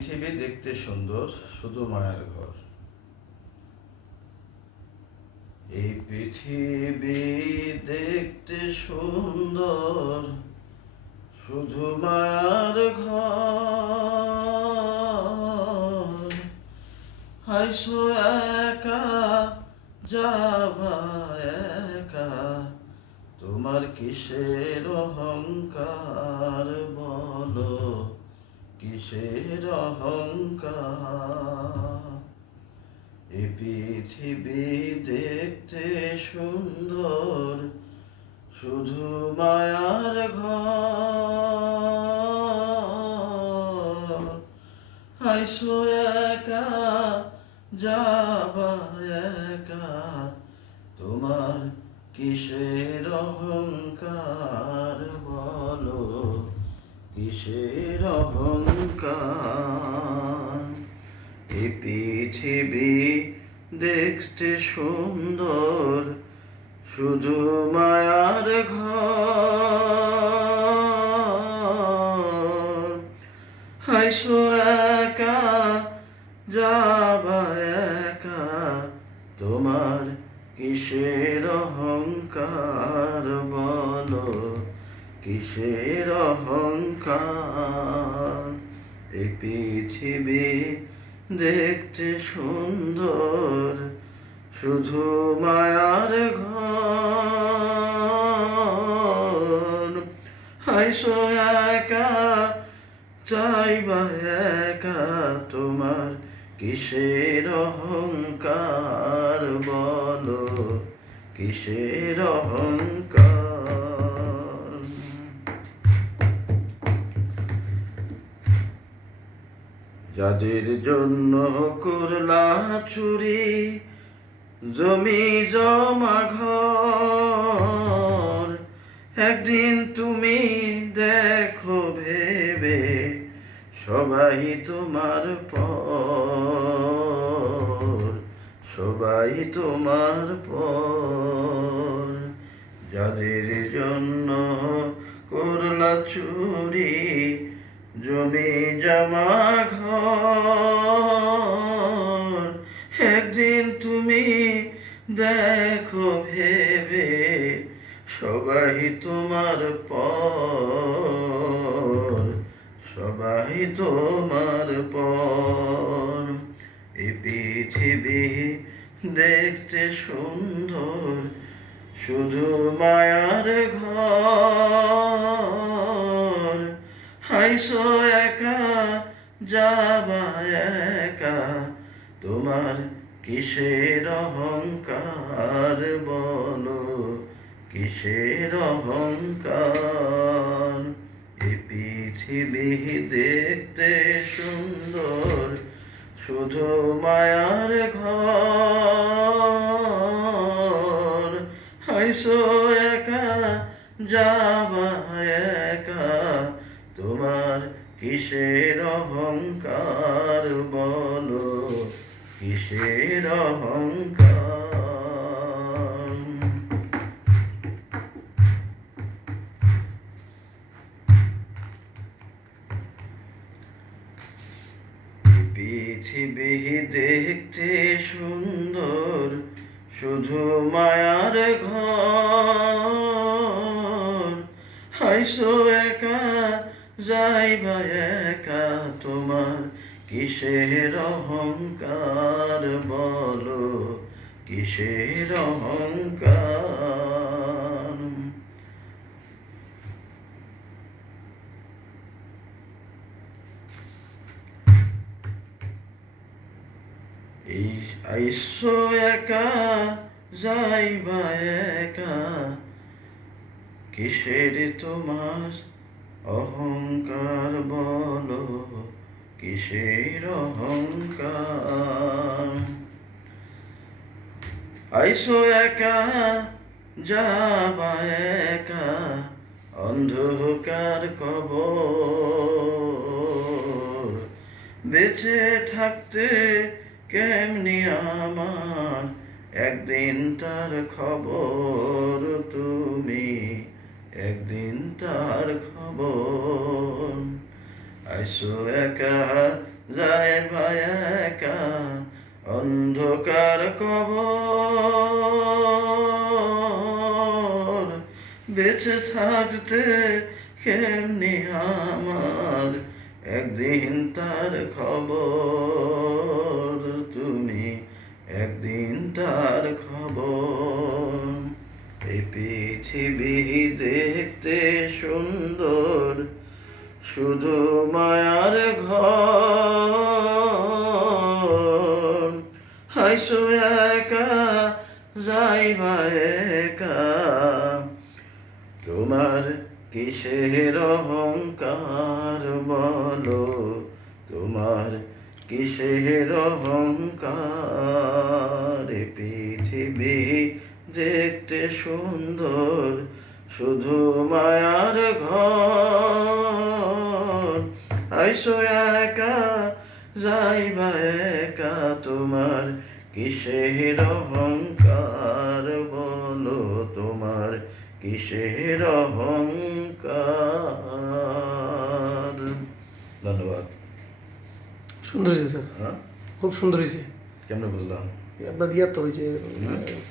পৃথিবী দেখতে সুন্দর, শুধু মায়ের ঘর। এই পৃথিবী দেখতে সুন্দর, শুধু মায়ার ঘর। হাইসো একা, যাবা একা, তোমার কিসের অহংকার বলো? কিসের অহংকার? এ পৃথিবী দেখতে সুন্দর, শুধু মায়ার ঘর। হাইসো একা, যাবা একা, তোমার কিসের অহংকার? কিসের অহংকার। এ পৃথিবী দেখতে সুন্দর, শুধু মায়ার ঘর। হাইসো একা, যাবা একা, তোমার কিসের অহংকার বলো? কিসের অহংকার? এই পৃথিবী দেখতে সুন্দর, শুধু মায়ার ঘর। হাইসো একা চাইবা একা, তোমার কিসের অহংকার বলো? কিসের অহংকার? যাদের জন্য করলা চুরি, জমি জমা ঘর। একদিন তুমি দেখো ভেবে, সবাই তোমার পর। সবাই তোমার পর। যাদের জন্য করলা চুরি জমি জমা ঘর, একদিন তুমি দেখো ভেবে সবাই তোমার পর, সবাই তোমার পর। এই পৃথিবী দেখতে সুন্দর, শুধু মায়ার ঘর। হাইসো একা, যাবা একা। তোমার কিসের অহংকার বলো? কিসের অহংকার? এই পৃথিবী দেখতে সুন্দর, শুধু মায়ার ঘর। হাইসো একা, যাবা একা। তোমার কিসের অহংকার বলো? কিসের অহংকার? পৃথিবী দেখতে সুন্দর শুধু মায়ার ঘর। হাইসো একা যাইবা একা তোমার? কিসের অহংকার বলো? কিসের অহংকার? এই আইসো একা, যাইবা একা। কিসের তোমার অহংকার বলো, কিসের অহংকার? আইসো একা, যাবা একা, অন্ধকার কব বেঁচে থাকতে কেমনি আমার, একদিন তার খবর তুমি একদিন তার খবর, আইসো একা, যায় ভাই একা, অন্ধকার কবর বেঁচে থাকতে কেমনি আমার একদিন তার খবর? তুমি একদিন তার খবর। এই পৃথিবী দেখতে সুন্দর, শুধু মায়ার ঘর। হাইসো একা, যাইবা একা। তোমার কিসের অহংকার বলো? তোমার কিসের অহংকার? পৃথিবী দেখতে সুন্দর শুধু মায়ার ঘর। আইসো একা যাইবা একা তোমার কিসের অহংকার বলো তোমার কিসের অহংকার? ধন্যবাদ। সুন্দর হয়েছে স্যার। হ্যাঁ? খুব সুন্দর হয়েছে। কেমন বললাম? আপনার ইয়া তো হয়েছে